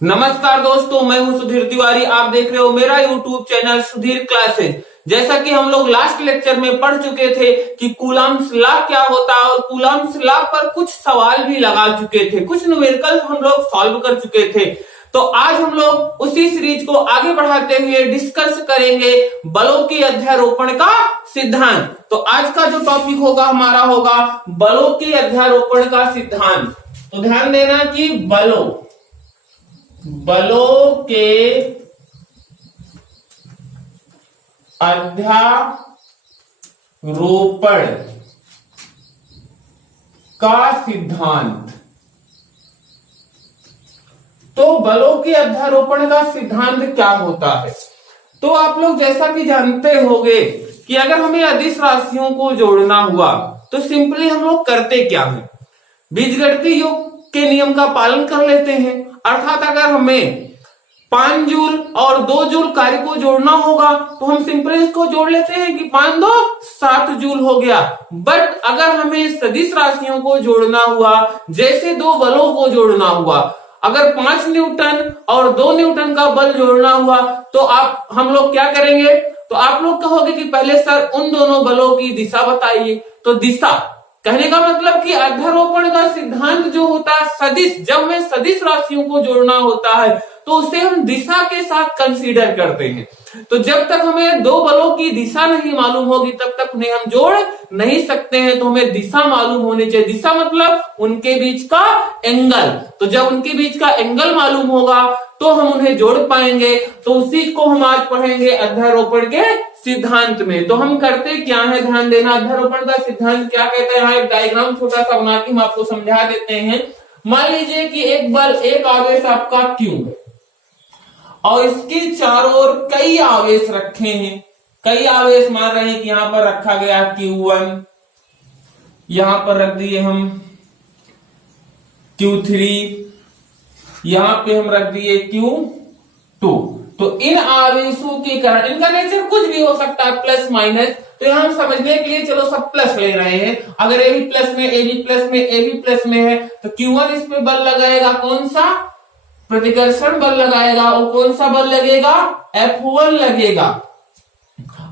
नमस्कार दोस्तों, मैं हूं सुधीर तिवारी। आप देख रहे हो मेरा यूट्यूब चैनल सुधीर क्लासेस। जैसा कि हम लोग लास्ट लेक्चर में पढ़ चुके थे कि कूलम्ब्स लॉ क्या होता है और कूलम्ब्स लॉ पर कुछ सवाल भी लगा चुके थे, कुछ न्यूमेरिकल हम लोग सॉल्व कर चुके थे। तो आज हम लोग उसी सीरीज को आगे बढ़ाते हुए डिस्कस करेंगे बलों के अध्यारोपण का सिद्धांत। तो आज का जो टॉपिक होगा हमारा होगा बलों के अध्यारोपण का सिद्धांत। तो ध्यान देना कि बलों के अध्यारोपण का सिद्धांत। तो बलों के अध्यारोपण का सिद्धांत क्या होता है? तो आप लोग जैसा कि जानते होंगे कि अगर हमें अदिश राशियों को जोड़ना हुआ तो सिंपली हम लोग करते क्या है, बीजगणितीय योग के नियम का पालन कर लेते हैं। अर्थात अगर हमें 5 जूल और 2 जूल कार्य को जोड़ना होगा तो हम सिंपली इसको जोड़ लेते हैं कि 5 2 7 जूल हो गया। बट अगर हमें सदिश राशियों को जोड़ना हुआ, जैसे दो बलों को जोड़ना हुआ, अगर 5 न्यूटन और 2 न्यूटन का बल जोड़ना हुआ तो हम लोग क्या करेंगे? तो आप लोग कहोगे कि पहले सर उन दोनों बलों की दिशा बताइए। तो दिशा कहने का मतलब कि अध्यारोपण का सिद्धांत जो होता है सदिश, जब हमें सदिश राशियों को जोड़ना होता है तो उसे हम दिशा के साथ कंसीडर करते हैं। तो जब तक हमें दो बलों की दिशा नहीं मालूम होगी तब तक उन्हें हम जोड़ नहीं सकते हैं। तो हमें दिशा मालूम होनी चाहिए। दिशा मतलब उनके बीच का एंगल। तो जब उनके बीच का एंगल मालूम होगा तो हम उन्हें जोड़ पाएंगे। तो उसी को हम आज पढ़ेंगे अध्यारोपण के सिद्धांत में। तो हम करते क्या है, ध्यान देना। अध्यारोपण का सिद्धांत क्या कहते हैं, यहाँ एक डायग्राम छोटा सा बना के हम आपको समझा देते हैं। मान लीजिए कि एक बल, एक आवेश आपका क्यू है और इसके चारों ओर कई आवेश रखे हैं। कई आवेश मान रहे हैं कि यहां पर रखा गया Q1, यहां पर रख दिए हम Q3, यहां पे हम रख दिए Q2। तो इन आवेशों के कारण, इनका नेचर कुछ भी हो सकता है, प्लस माइनस। तो यहां हम समझने के लिए चलो सब प्लस ले रहे हैं। अगर ए भी प्लस में, ए भी प्लस में, ए भी प्लस में है तो Q1 इस पे बल लगाएगा, कौन सा? प्रतिकर्षण बल लगाएगा। और कौन सा बल लगेगा? F1 लगेगा।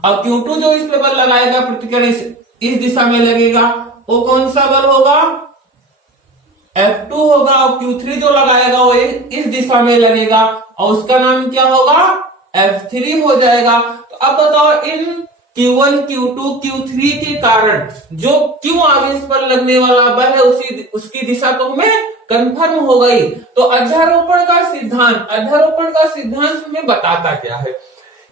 और Q2 जो इस पे बल लगाएगा प्रतिकर्षण इस दिशा में लगेगा, वो कौन सा बल होगा? F2 होगा। और Q3 जो लगाएगा वो इस दिशा में लगेगा और उसका नाम क्या होगा? F3 हो जाएगा। तो अब बताओ, इन Q1, Q2, Q3 के कारण जो Q आवेश पर लगने वाला बल है उसकी दिशा तो हमें कंफर्म हो गई। तो अध्यारोपण का सिद्धांत हमें बताता क्या है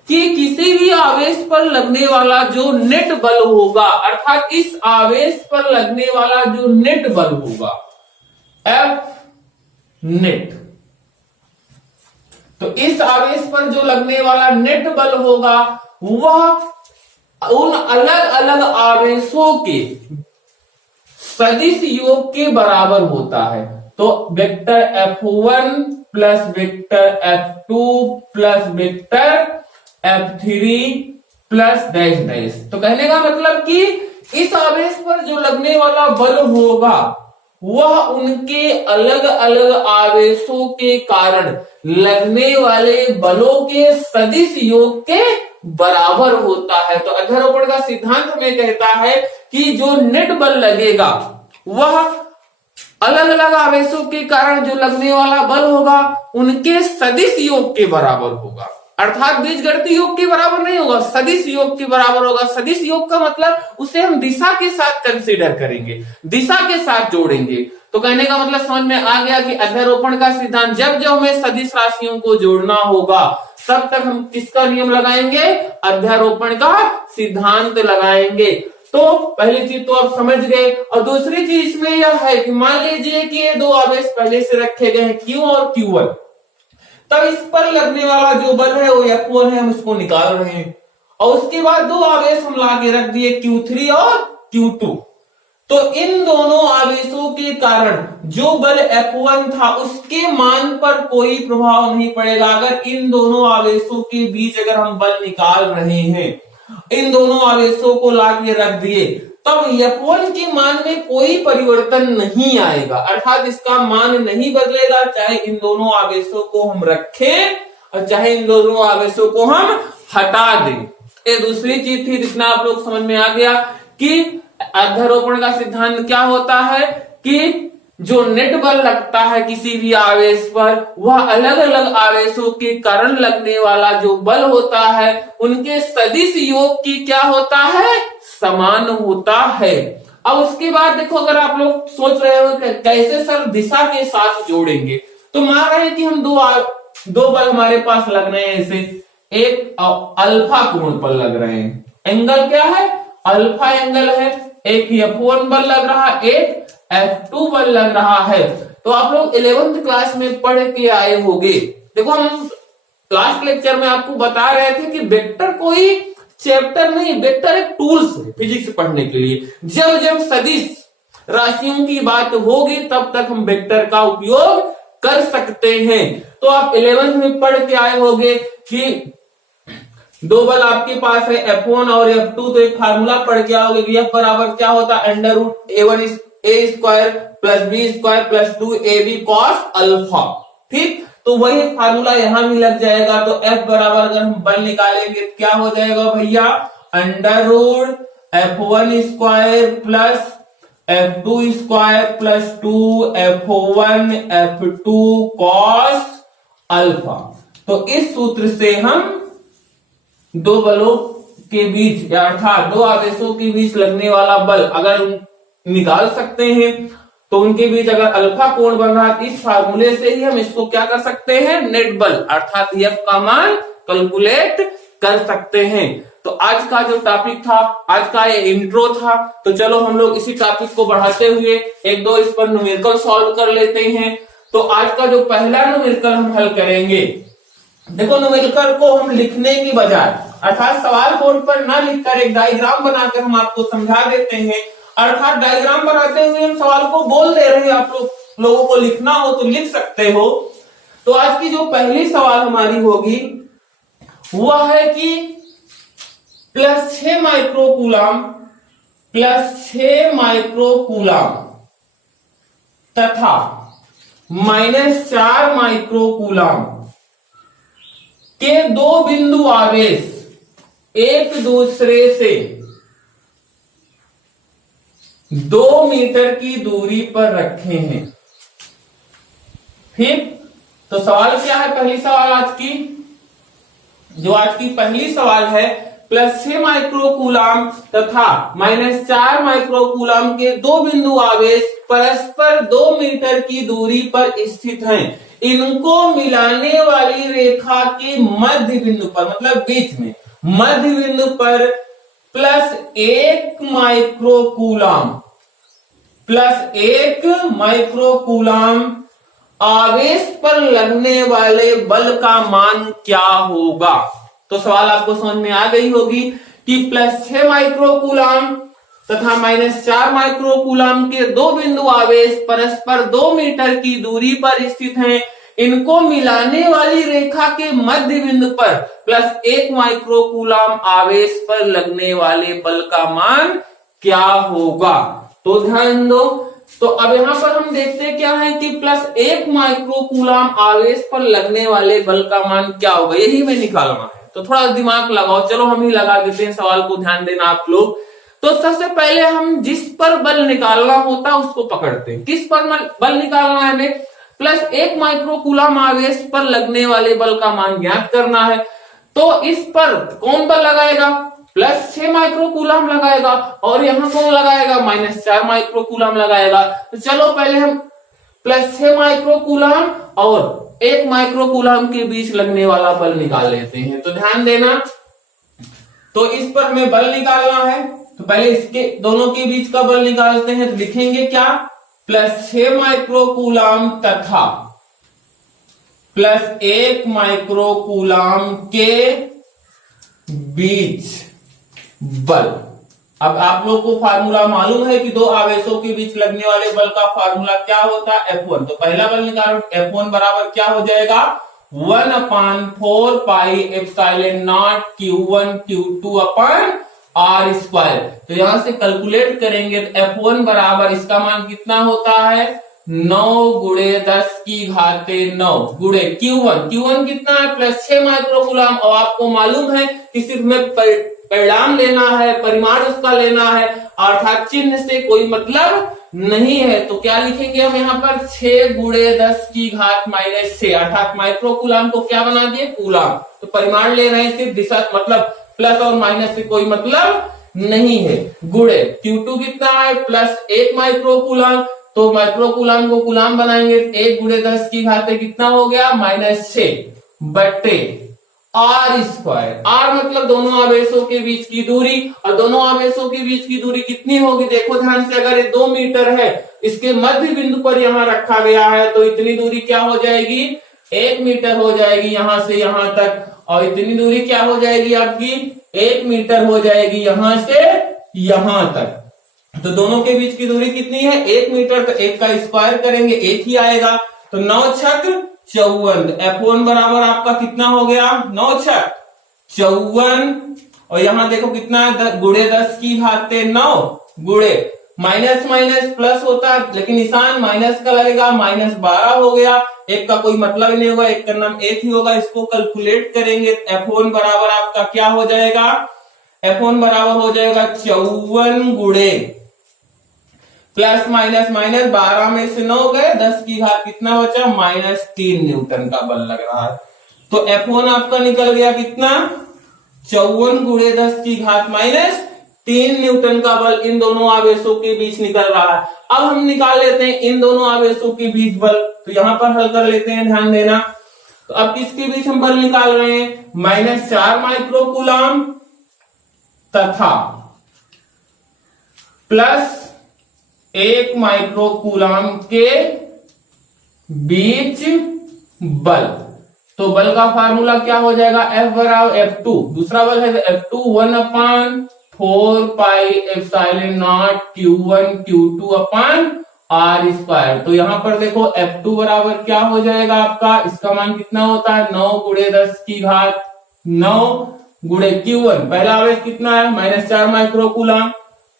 कि किसी भी आवेश पर लगने वाला जो नेट बल होगा, अर्थात इस आवेश पर लगने वाला जो नेट बल होगा F नेट, तो इस आवेश पर जो लगने वाला नेट बल होगा वह उन अलग अलग आवेशों के सदिश योग के बराबर होता है। तो vector F1 plus vector F2 plus vector F3 plus dash dash. तो कहने का मतलब कि इस आवेश पर जो लगने वाला बल होगा वह उनके अलग अलग आवेशों के कारण लगने वाले बलों के सदिश योग के बराबर होता है। तो अध्यारोपण का सिद्धांत हमें कहता है कि जो नेट बल लगेगा वह अलग अलग आवेशों के कारण जो लगने वाला बल होगा उनके सदिश योग के बराबर होगा। अर्थात बीजगणितीय योग के बराबर नहीं होगा, सदिश योग के बराबर होगा। सदिश योग का मतलब उसे हम दिशा के साथ कंसीडर करेंगे, दिशा के साथ जोड़ेंगे। तो कहने का मतलब समझ में आ गया कि अध्यारोपण का सिद्धांत, जब जब हमें सदिश राशियों को जोड़ना होगा तब तक हम किसका नियम लगाएंगे? अध्यारोपण का सिद्धांत लगाएंगे। तो पहली चीज तो आप समझ गए। और दूसरी चीज इसमें यह है कि मान लीजिए कि ये दो आवेश पहले से रखे गए हैं Q और Q1, तब इस पर लगने वाला जो बल है वो F1 है, हम इसको निकाल रहे हैं। और उसके बाद दो आवेश हम लाके रख दिए Q3 और Q2। तो इन दोनों आवेशों के कारण जो बल F1 था उसके मान पर कोई प्रभाव नहीं पड़ेगा। अगर इन दोनों आवेशों के बीच अगर हम बल निकाल रहे हैं, इन दोनों आवेशों को लाके रख दिए तब F1 के मान में कोई परिवर्तन नहीं आएगा, अर्थात इसका मान नहीं बदलेगा, चाहे इन दोनों आवेशों को हम रखें और चाहे इन दोनों आवेशों को हम हटा दें। ये दूसरी चीज थी जितना आप लोग समझ में आ गया कि अध्यारोपण का सिद्धांत क्या होता है कि जो नेट बल लगता है किसी भी आवेश पर, वह अलग अलग आवेशों के कारण लगने वाला जो बल होता है उनके सदिश योग की क्या होता है, समान होता है। अब उसके बाद देखो, अगर आप लोग सोच रहे हो कि कैसे सर दिशा के साथ जोड़ेंगे, तो मान रहे हैं कि हम दो बल हमारे पास लग रहे हैं, ऐसे एक अल्फा कोण पर लग रहे हैं, एंगल क्या है, अल्फा एंगल है, एक F1 बल लग रहा है, एक F2 बल लग रहा है। तो आप लोग 11th क्लास में पढ़ के आए होंगे। देखो, हम लास्ट लेक्चर में आपको बता रहे थे कि वेक्टर कोई चैप्टर नहीं, वेक्टर एक टूल्स है फिजिक्स पढ़ने के लिए। जब जब सदिश राशियों की बात होगी तब तक हम वेक्टर का उपयोग कर सकते हैं। तो आप 11th में पढ़ के आए होंगे कि दो बल आपके पास है F1 और F2, तो एक फार्मूला पढ़ के आओगे कि F बराबर क्या होता है, under root A1 A square plus B square plus 2AB cos alpha. ठीक, तो वही फार्मूला यहां भी लग जाएगा। तो F बराबर अगर हम बल निकालेंगे तो क्या हो जाएगा भैया, under root F1 square plus F2 square plus 2F1 F2 cos alpha. तो इस सूत्र से हम दो बलों के बीच या अर्थात दो आवेशों के बीच लगने वाला बल अगर निकाल सकते हैं, तो उनके बीच अगर अल्फा कोण बन रहा है, इस फार्मूले से ही हम इसको क्या कर सकते हैं, नेट बल अर्थात F का मान कैलकुलेट कर सकते हैं। तो आज का जो टॉपिक था, आज का ये इंट्रो था, तो चलो हम लोग इसी टॉपिक को बढ़ाते हुए एक दो इस पर न्यूमेरिकल सॉल्व कर लेते हैं। तो आज का जो पहला न्यूमेरिकल हम हल करेंगे, देखो न्यूमेरिकल को हम लिखने की बजाय अर्थात सवाल बोर्ड पर ना लिखकर एक डायग्राम बनाकर हम आपको समझा देते हैं, अर्थात डायग्राम बनाते हुए हम सवाल को बोल दे रहे हैं, आप लोगों को लिखना हो तो लिख सकते हो। तो आज की जो पहली सवाल हमारी होगी वह है कि +6 माइक्रोकूलम तथा -4 माइक्रोकूलम के दो बिंदु आवेश एक दूसरे से 2 मीटर की दूरी पर रखे हैं। ठीक, तो सवाल क्या है, पहली सवाल आज की पहली सवाल है, +6 माइक्रोकूलम तथा -4 माइक्रोकूलम के दो बिंदु आवेश परस्पर 2 मीटर की दूरी पर स्थित हैं। इनको मिलाने वाली रेखा के मध्य बिंदु पर, मतलब बीच में मध्य बिंदु पर +1 माइक्रोकूलम आवेश पर लगने वाले बल का मान क्या होगा। तो सवाल आपको समझ में आ गई होगी कि +6 माइक्रोकूलम तथा -4 माइक्रोकूलम के दो बिंदु आवेश परस्पर 2 मीटर की दूरी पर स्थित हैं। इनको मिलाने वाली रेखा के मध्य बिंदु पर +1 माइक्रोकूलम आवेश पर लगने वाले बल का मान क्या होगा। तो ध्यान दो, तो अब यहां पर हम देखते क्या है कि +1 माइक्रोकूलम आवेश पर लगने वाले बल का मान क्या होगा, यही हमें निकालना है। तो थोड़ा दिमाग लगाओ, चलो हम ही लगा देते हैं, सवाल को ध्यान देना आप लोग। तो सबसे पहले हम जिस पर बल निकालना होता है उसको पकड़ते हैं। किस पर बल निकालना है हमें, +1 माइक्रोकूलम आवेश पर लगने वाले बल का मान ज्ञात करना है। तो इस पर कौन बल लगाएगा, +6 माइक्रोकूलम लगाएगा, और यहां कौन लगाएगा, -4 माइक्रोकूलम लगाएगा। तो चलो पहले हम +6 माइक्रोकूलम और 1 माइक्रोकूलम के बीच लगने वाला बल निकाल लेते हैं। तो ध्यान देना, तो इस पर हमें बल निकालना है, तो पहले इसके दोनों के बीच का बल निकालते हैं। तो लिखेंगे क्या, +6 माइक्रोकूलम तथा +1 माइक्रोकूलम के बीच बल। अब आप लोग को फार्मूला मालूम है कि दो आवेशों के बीच लगने वाले बल का फार्मूला क्या होता है, F1। तो पहला बल निकालो, F1 बराबर क्या हो जाएगा, 1/4 pi epsilon naught Q1 Q2 upon R square. तो यहां से कैलकुलेट करेंगे तो F1 बराबर इसका मान कितना होता है 9 गुणे 10 की घाते 9 गुणे Q1 कितना है प्लस 6 माइक्रोकूलम। और आपको मालूम है कि सिर्फ में परिणाम लेना है, परिमाण उसका लेना है, अर्थात चिन्ह से कोई मतलब नहीं है। तो क्या लिखेंगे हम यहाँ पर 6 गुणे 10 की घात -6 अर्थात माइक्रोकूलम को क्या बना दिए कूलम। तो परिमाण ले रहे हैं, सिर्फ दिशा मतलब प्लस और माइनस से कोई मतलब नहीं है। गुणे Q2 कितना है +1 माइक्रोकूलम। तो माइक्रोकूलम को कूलम बनाएंगे 1 गुणे 10 की घाते कितना हो गया -6 बट्टे आर स्क्वायर। आर मतलब दोनों आवेशों के बीच की दूरी, और दोनों आवेशों के बीच की दूरी कितनी होगी देखो ध्यान से, अगर ये 2 मीटर है, इसके मध्य बिंदु पर यहां रखा गया है, तो इतनी दूरी क्या हो जाएगी 1 मीटर हो जाएगी यहां से यहां तक। और इतनी दूरी क्या हो जाएगी आपकी 1 मीटर हो जाएगी यहां से यहां तक। तो दोनों के बीच की दूरी कितनी है 1 मीटर। तो 1 का स्क्वायर करेंगे 1 ही आएगा। तो 9 छक 54। F1 बराबर आपका कितना हो गया 9 छक 54। और यहां देखो कितना है गुणे 10 की घाते 9 गुणे माइनस माइनस प्लस होता है, लेकिन निशान माइनस का लगेगा, -12 हो गया। 1 का कोई मतलब ही नहीं होगा, 1 का नाम 1 ही होगा। इसको कैलकुलेट करेंगे F1 बराबर आपका क्या हो जाएगा, F1 बराबर हो जाएगा 54 गुणे प्लस माइनस माइनस 12 में से 9 गए, 10 की घात कितना बचा -3 न्यूटन का बल लग रहा है। तो F1 आपका निकल गया कितना 54 गुणे 10 की घात -3 न्यूटन का बल इन दोनों आवेशों के बीच निकल रहा है। अब हम निकाल लेते हैं इन दोनों आवेशों के बीच बल। तो यहां पर हल कर लेते हैं, ध्यान देना। तो अब किसके बीच हम बल निकाल रहे हैं -4 माइक्रोकूलम तथा +1 माइक्रोकूलम के बीच बल। तो बल का फार्मूला क्या हो जाएगा F बराबर F2, दूसरा बल है F2 1/4 pi epsilon naught Q1 Q2 upon R square. तो यहां पर देखो F2 बराबर क्या हो जाएगा आपका, इसका मान कितना होता है 9 गुणे 10 की घात 9 गुणे Q1 पहला आवेश कितना है -4 माइक्रोकूलम,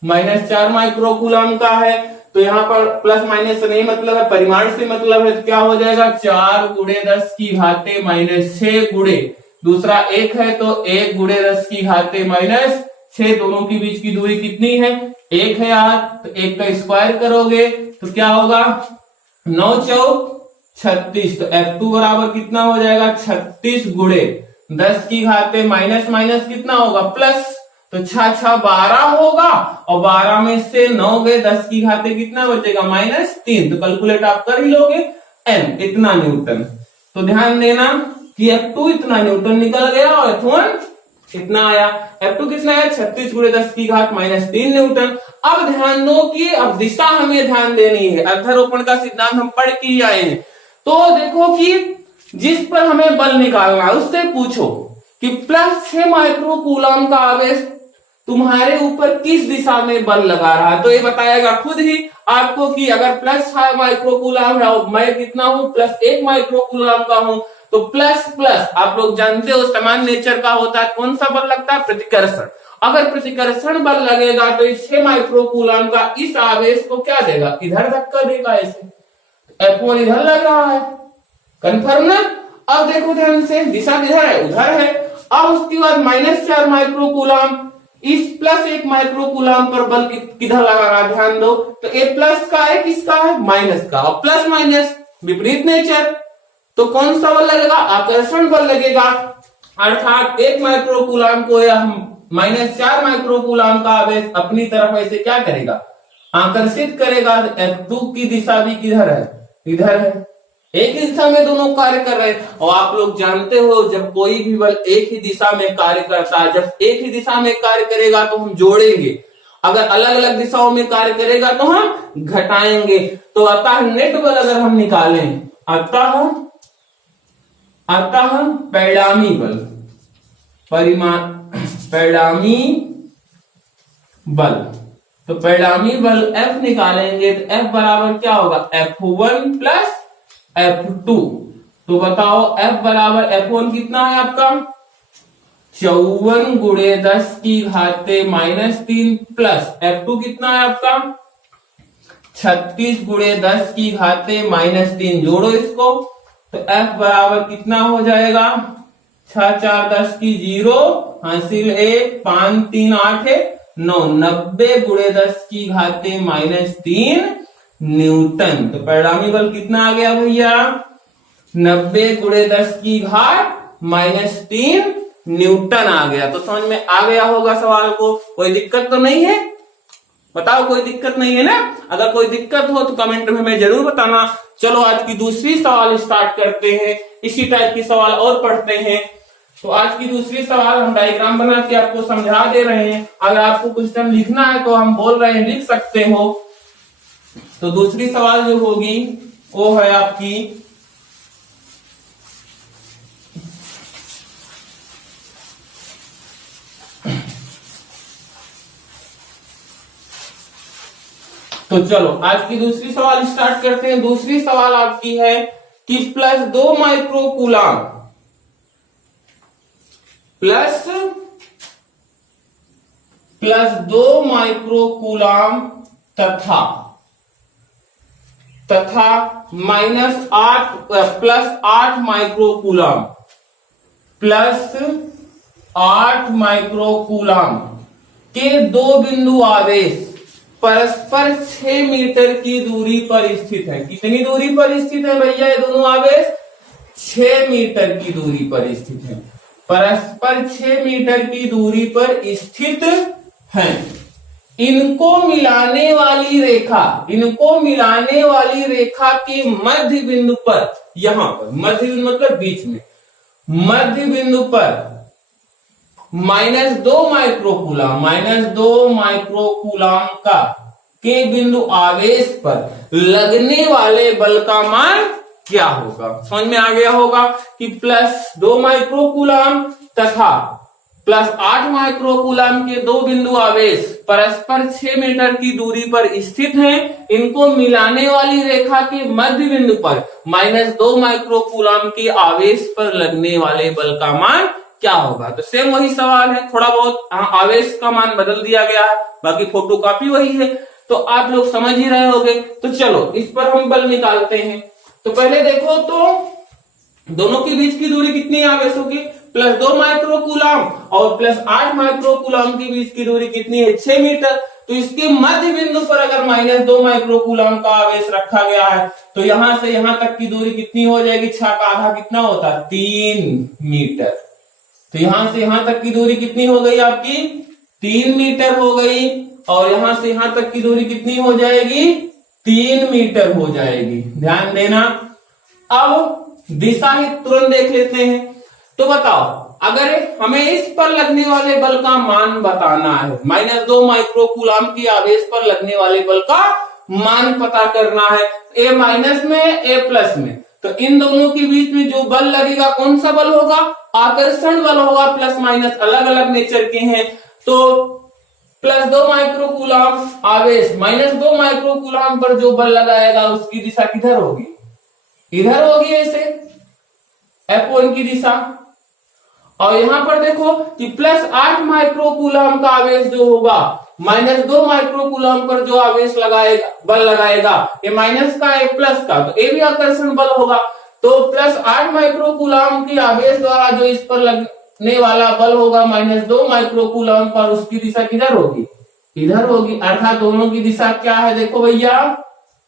-4 माइक्रोकूलम का है। तो यहाँ पर प्लस माइनस से नहीं मतलब है, परिमाण से मतलब है। तो क्या हो जाएगा 4 गुणे 10 की घाते -6 गुणे दूसरा 1 है, तो 1 गुणे 10 की घाते -6। दोनों के बीच की दूरी कितनी है 1 है यार। तो 1 का स्क्वायर करोगे तो क्या होगा 9 चौक 36। तो F2 बराबर कितना हो जाएगा 36 गुणे 10 की घाते माइनस माइनस कितना होगा प्लस। तो 6 6 12 होगा, और 12 में से 9 गए 10 की घाते कितना बचेगा -3। तो कैलकुलेट आप कर ही लोगे n इतना न्यूटन। तो ध्यान देना कि F2 इतना न्यूटन निकल गया और F1 इतना आया। F2 कितना है 36 गुणे 10 की घात -3 न्यूटन। अब ध्यान दो कि अब दिशा हमें ध्यान देनी है, अध्यारोपण का सिद्धांत हम पढ़ के ही आए हैं। तो देखो कि जिस पर हमें बल निकालना है उससे पूछो कि +6 माइक्रोकूलम का आवेश तुम्हारे ऊपर किस दिशा में बल लगा रहा है। तो ये बताएगा खुद ही आपको कि अगर +6 माइक्रोकूलम है, मैं कितना हूं +1 माइक्रोकूलम का हूं। तो प्लस प्लस आप लोग जानते हो समान नेचर का होता है, कौन सा बल लगता है प्रतिकर्षण। अगर प्रतिकर्षण बल लगेगा तो इस 6 माइक्रोकूलम का इस आवेश को क्या देगा इधर धक्का देगा, ऐसे F1 इधर लग रहा है, कंफर्म ना। अब देखो ध्यान से दिशा किधर है उधर है। अब उसके बाद -4 माइक्रोकूलम इस +1 माइक्रोकूलम पर बल किधर लगा रहा ध्यान दो। तो ए प्लस का है किसका है माइनस का, और प्लस माइनस विपरीत नेचर। तो कौन सा बल लगेगा आकर्षण बल लगेगा, अर्थात 1 माइक्रोकूलम को यह -4 माइक्रोकूलम का आवेश अपनी तरफ ऐसे क्या करेगा आकर्षित करेगा। F2 की दिशा भी किधर है इधर है, एक ही दिशा में दोनों कार्य कर रहे हैं। और आप लोग जानते हो जब कोई भी बल एक ही दिशा में कार्य करता है, जब एक ही दिशा में कार्य करेगा तो हम जोड़ेंगे, अगर अलग अलग दिशाओं में कार्य करेगा तो हम घटाएंगे। तो अतः नेट बल अगर हम निकालें अतः परिणामी बल परिणामी बल। तो परिणामी बल F निकालेंगे तो F बराबर क्या होगा F1 + F2। तो बताओ F बराबर F1 कितना है आपका 54 गुणे 10 की घाते -3 प्लस F2 कितना है आपका 36 गुणे 10 की घाते -3। जोड़ो इसको तो F बराबर कितना हो जाएगा 6 4 10 की 0 हासिल 1 5 3 8 है 9 90 गुणे 10 की घाते -3 न्यूटन। तो परिणामी बल कितना आ गया भैया 90 गुणे 10 की घात -3 न्यूटन आ गया। तो समझ में आ गया होगा सवाल को, कोई दिक्कत तो नहीं है? बताओ कोई दिक्कत नहीं है ना? अगर कोई दिक्कत हो तो कमेंट में हमें जरूर बताना। चलो आज की दूसरी सवाल स्टार्ट करते हैं, इसी टाइप की सवाल और पढ़ते हैं। तो आज की दूसरी सवाल हम डायग्राम बना के आपको समझा दे रहे हैं। अगर आपको क्वेश्चन लिखना है तो हम बोल रहे हैं लिख सकते हो। तो दूसरी सवाल जो होगी वो है आपकी तो चलो आज की दूसरी सवाल स्टार्ट करते हैं। दूसरी सवाल आपकी है कि +2 माइक्रोकूलाम +2 माइक्रोकूलाम तथा +8 माइक्रोकूलाम +8 माइक्रोकूलाम के दो बिंदु आवेश परस्पर 6 मीटर की दूरी पर स्थित है। कितनी दूरी पर स्थित है भैया ये दोनों आवेश 6 मीटर की दूरी पर स्थित है। परस्पर 6 मीटर की दूरी पर स्थित है। इनको मिलाने वाली रेखा के मध्य बिंदु पर, यहां पर मध्य बिंदु मतलब बीच में, मध्य बिंदु पर -2 माइक्रोकूलाम का के बिंदु आवेश पर लगने वाले बल का मान क्या होगा? समझ में आ गया होगा कि +2 माइक्रोकूलाम तथा +8 माइक्रोकूलाम के दो बिंदु आवेश परस्पर 6 मीटर की दूरी पर स्थित हैं। इनको मिलाने वाली रेखा के मध्य बिंदु पर -2 माइक्रोकूलाम के आवेश पर लगने वाले बल का मान क्या होगा? तो सेम वही सवाल है, थोड़ा बहुत आवेश का मान बदल दिया गया है, बाकी फोटोकॉपी वही है। तो आप लोग समझ ही रहे होंगे। तो चलो इस पर हम बल निकालते हैं। तो पहले देखो तो दोनों के बीच की दूरी कितनी है आवेशों की +2 माइक्रोकूलाम और +8 माइक्रोकूलाम के बीच की दूरी कितनी है 6 मीटर। तो इसके मध्य बिंदु पर अगर -2 माइक्रोकूलाम का आवेश रखा गया है तो यहां से यहां तक की दूरी कितनी हो जाएगी 6 का आधा कितना होता है 3 मीटर। तो यहां से यहां तक की दूरी कितनी हो गई आपकी 3 मीटर हो गई और यहां से यहां तक की दूरी कितनी हो जाएगी 3 मीटर हो जाएगी। ध्यान देना। अब दिशा ही तुरंत देख लेते हैं। तो बताओ अगर हमें इस पर लगने वाले बल का मान बताना है, -2 माइक्रोकूलाम की आवेश पर लगने वाले बल का मान पता करना है, A माइनस में A प्लस में, तो इन दोनों के बीच में जो बल लगेगा कौन सा बल होगा आकर्षण बल होगा। प्लस माइनस अलग अलग नेचर के हैं। तो +2 माइक्रोकूलाम आवेश -2 माइक्रोकूलाम पर जो बल लगाएगा उसकी दिशा किधर होगी इधर होगी ऐसे F1 की दिशा। और यहां पर देखो कि +8 माइक्रोकूलाम का आवेश जो होगा -2 माइक्रोकूलाम पर जो आवेश लगाएगा बल लगाएगा ये माइनस का है प्लस का, तो ये भी आकर्षण बल होगा। तो +8 माइक्रोकूलाम की आवेश द्वारा जो इस पर लगने वाला बल होगा -2 माइक्रोकूलाम पर, उसकी दिशा किधर होगी इधर होगी। अर्थात दोनों की दिशा क्या है देखो भैया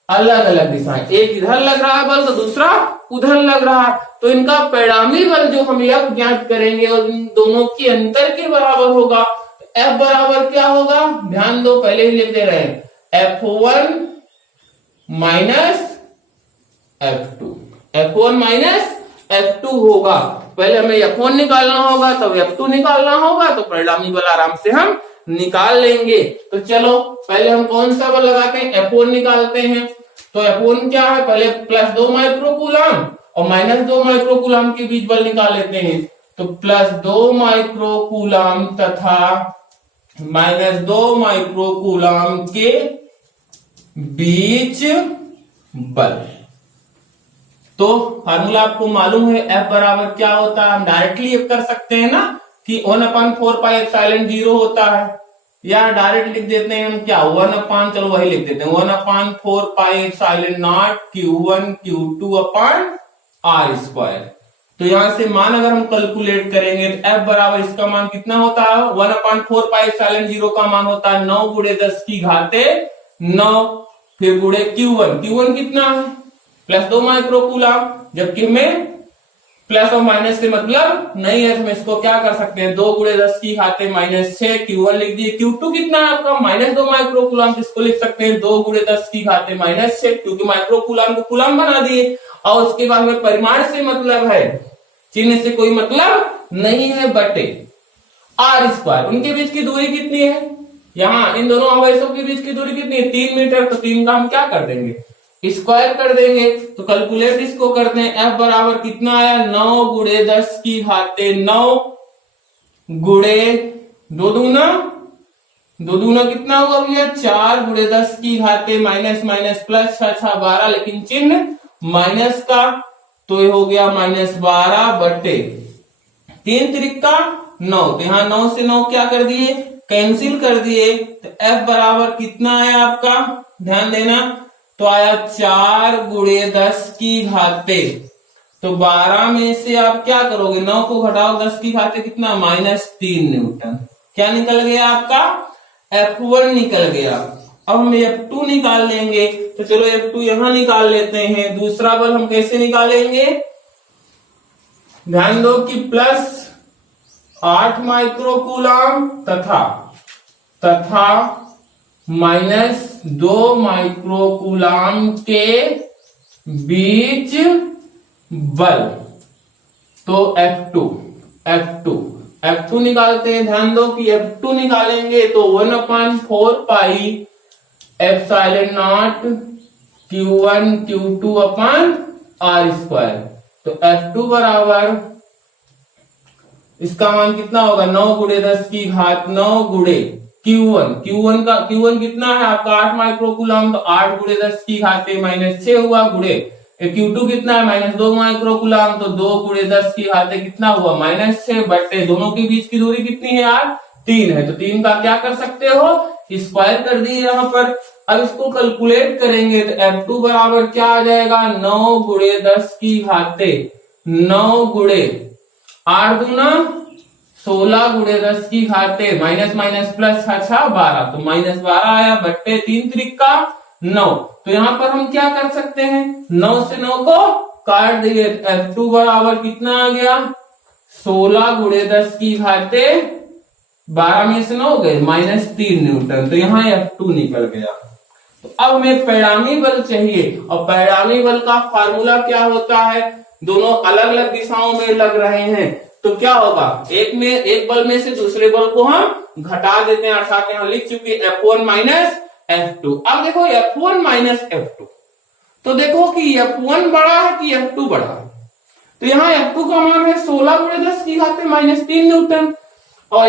अलग अलग दिशा है, एक इधर लग रहा है बल तो दूसरा उधर लग रहा है। तो इनका परिणामी बल जो हम F ज्ञात करेंगे और इन दोनों के अंतर के बराबर होगा। F बराबर क्या होगा ध्यान दो, पहले ही लिख दे रहे हैं F1 minus F2, F1 minus F2 होगा। पहले हमें F1 निकालना होगा तब F2 निकालना होगा, तो परिणामी बल आराम से हम निकाल लेंगे। तो चलो पहले हम कौन सा बल लगाते हैं F1 निकालते हैं। तो F1 क्या है पहले +2 माइक्रोकूलाम और -2 माइक्रोकूलाम के बीच बल निकाल लेते हैं। तो +2 माइक्रोकूलाम तथा -2 माइक्रोकूलाम के बीच बल। तो फार्मूला आपको मालूम है F बराबर क्या होता है, हम डायरेक्टली कर सकते हैं ना कि 1/4πε0 होता है, या डायरेक्ट लिख देते हैं हम क्या, चलो वही लिख देते हैं 1/4πε0 Q1 Q2/r²। तो यहां से मान अगर हम कैलकुलेट करेंगे तो F बराबर इसका मान कितना होता है, 1/4πε0 का मान होता है 9 गुणे 10 की घाते 9, फिर गुणे Q1 कितना है +2 माइक्रोकूलम, जबकि हमें प्लस और माइनस से मतलब नहीं है, तो हम इसको क्या कर सकते हैं 2 गुणे 10 की घाते -6, Q1 लिख दिए। Q2 कितना है आपका -2 माइक्रोकूलम, जिसको लिख सकते हैं 2 गुणे 10 की घाते -6, क्योंकि माइक्रोकूलम को कूलम बना दिए। और उसके बाद में परिमाण से मतलब है, चिन्ह से कोई मतलब नहीं है, बटे r²। उनके बीच की दूरी कितनी है, यहाँ इन दोनों आवेशों के बीच की दूरी कितनी है 3 मीटर, तो 3 का हम क्या कर देंगे स्क्वायर कर देंगे। तो कैलकुलेट इसको करते हैं, F बराबर कितना आया 9 गुणे 10 की घाते 9 गुणे 2 दूना कितना होगा भैया 4 गुणे 10 की घाते माइनस प्लस 6 12, लेकिन चिन्ह माइनस का, तो ये हो गया -12 बटे 3 त्रिका 9, तो यहाँ 9 से 9 क्या कर दिए कैंसिल कर दिए। तो F बराबर कितना आया आपका, ध्यान देना, तो आया 4 गुणे 10 की घाते, तो 12 में से आप क्या करोगे 9 को घटाओ 10 की घाते कितना -3 न्यूटन। क्या निकल गया आपका F1 निकल गया। अब हम F2 निकाल लेंगे, तो चलो F2 यहां निकाल लेते हैं। दूसरा बल हम कैसे निकालेंगे, ध्यान दो कि +8 माइक्रोकूलम तथा -2 माइक्रोकूलम के बीच बल, तो F2 निकालते हैं। ध्यान दो कि F2 निकालेंगे तो 1/4πε0 Q1 Q2/r²। तो F2 बराबर इसका मान कितना होगा 9 गुणे 10 की घात 9 गुणे Q1 कितना है आपका 8 माइक्रोकूलम, तो 8 गुणे 10 की घाते -6 हुआ, गुणे Q2 कितना है -2 माइक्रोकूलम, तो 2 गुणे 10 की घाते कितना हुआ -6 बटे दोनों के बीच की दूरी कितनी है यार 3 है, तो 3 का क्या कर सकते हो स्क्वायर कर दिए यहाँ पर। अब इसको कैलकुलेट करेंगे तो F2 बराबर क्या आ जाएगा 9 गुणे 10 की घाते 9 गुणे 8 दूना 16 गुणे 10 की घाते माइनस प्लस 6 12, तो -12 आया बट्टे 3 त्रिका 9। तो यहाँ पर हम क्या कर सकते हैं 9 से 9 को काट दिए, F2 बराबर कितना आ गया 16 गुणे 10 की घाते 12 में से 9 गए -3 न्यूटन, तो यहाँ F2 निकल गया। तो अब हमें परिणामी बल चाहिए, और परिणामी बल का फार्मूला क्या होता है, दोनों अलग अलग दिशाओं में लग रहे हैं, तो क्या होगा एक बल में से दूसरे बल को हम घटा देते हैं, अर्थात यहां लिख चुके F1 माइनस F2। अब देखो F1 माइनस F2, तो देखो कि F1 बड़ा है कि F2 बड़ा है, तो यहाँ F2 का मान है 16 गुणे 10 की घाते -3 न्यूटन, और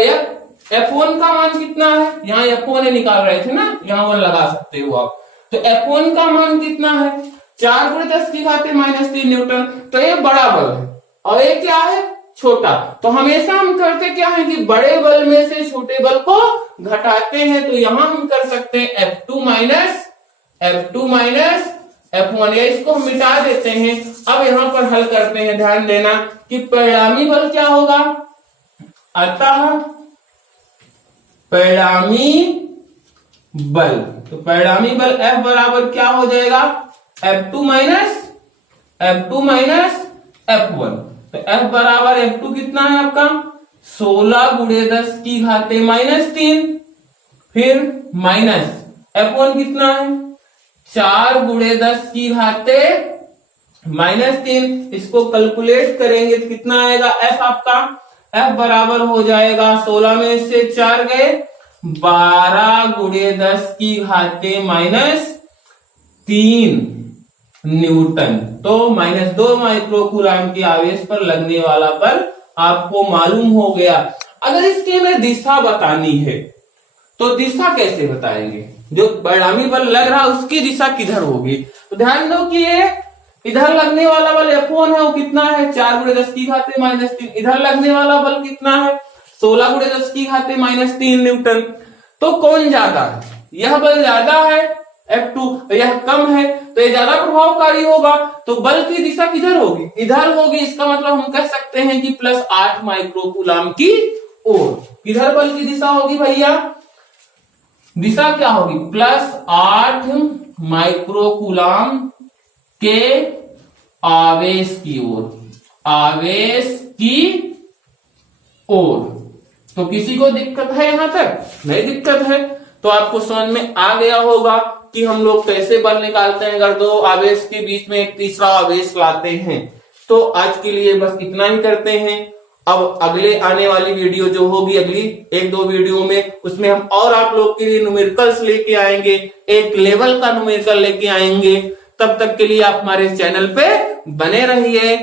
F1 का मान कितना है, यहाँ F1 निकाल रहे थे ना, यहाँ 1 लगा सकते हो आप, तो F1 का मान कितना है 4 गुणे 10 की घाते -3 न्यूटन, तो ये बड़ा बल है और ये क्या है छोटा। तो हमेशा हम करते क्या है कि बड़े बल में से छोटे बल को घटाते हैं, तो यहां हम कर सकते हैं F2 माइनस F1, या इसको हम मिटा देते हैं। अब यहां पर हल करते हैं, ध्यान देना कि परिणामी बल क्या होगा, अतः परिणामी बल, तो परिणामी बल F बराबर क्या हो जाएगा F2 माइनस F1, तो F बराबर F2 कितना है आपका 16 गुणे 10 की घाते -3, फिर माइनस F1 कितना है 4 गुणे 10 की घाते -3, इसको कैलकुलेट करेंगे तो कितना आएगा F आपका, F बराबर हो जाएगा 16 में से 4 गए 12 गुणे 10 की घाते -3 न्यूटन, तो -2 माइक्रोकूलम के आवेश पर लगने वाला बल आपको मालूम हो गया। अगर इसकी हमें दिशा बतानी है तो दिशा कैसे बताएंगे, जो परिणामी बल लग रहा है उसकी दिशा किधर होगी, तो ध्यान दो कि ये इधर लगने वाला बल F1 है, वो कितना है 4 गुणे 10 की घाते -3, इधर लगने वाला बल कितना है 16 गुणे 10 की घात -3 न्यूटन। तो कौन ज्यादा है? यह बल ज्यादा है F2, यह कम है, तो ये ज्यादा प्रभावकारी होगा। तो बल की दिशा किधर होगी? इधर होगी। इसका मतलब हम कह सकते हैं कि +8 माइक्रोकूलाम की ओर। किधर बल की दिशा होगी भैया? दिशा क्या होगी? +8 माइक्रोकूलाम के आवेश की ओर, आवेश की ओर। तो किसी को दिक्कत है यहां तक? नहीं दिक्कत है। तो आपको समझ में आ गया होगा कि हम लोग कैसे बल निकालते हैं अगर दो आवेश के बीच में एक तीसरा आवेश लाते हैं। तो आज के लिए बस इतना ही करते हैं। अब अगले आने वाली वीडियो जो होगी, अगली 1-2 वीडियो में, उसमें हम और आप लोग के लिए न्यूमेरिकल्स लेके आएंगे, एक लेवल का न्यूमेरिकल लेके आएंगे। तब तक के लिए आप हमारे चैनल पे बने रहिए।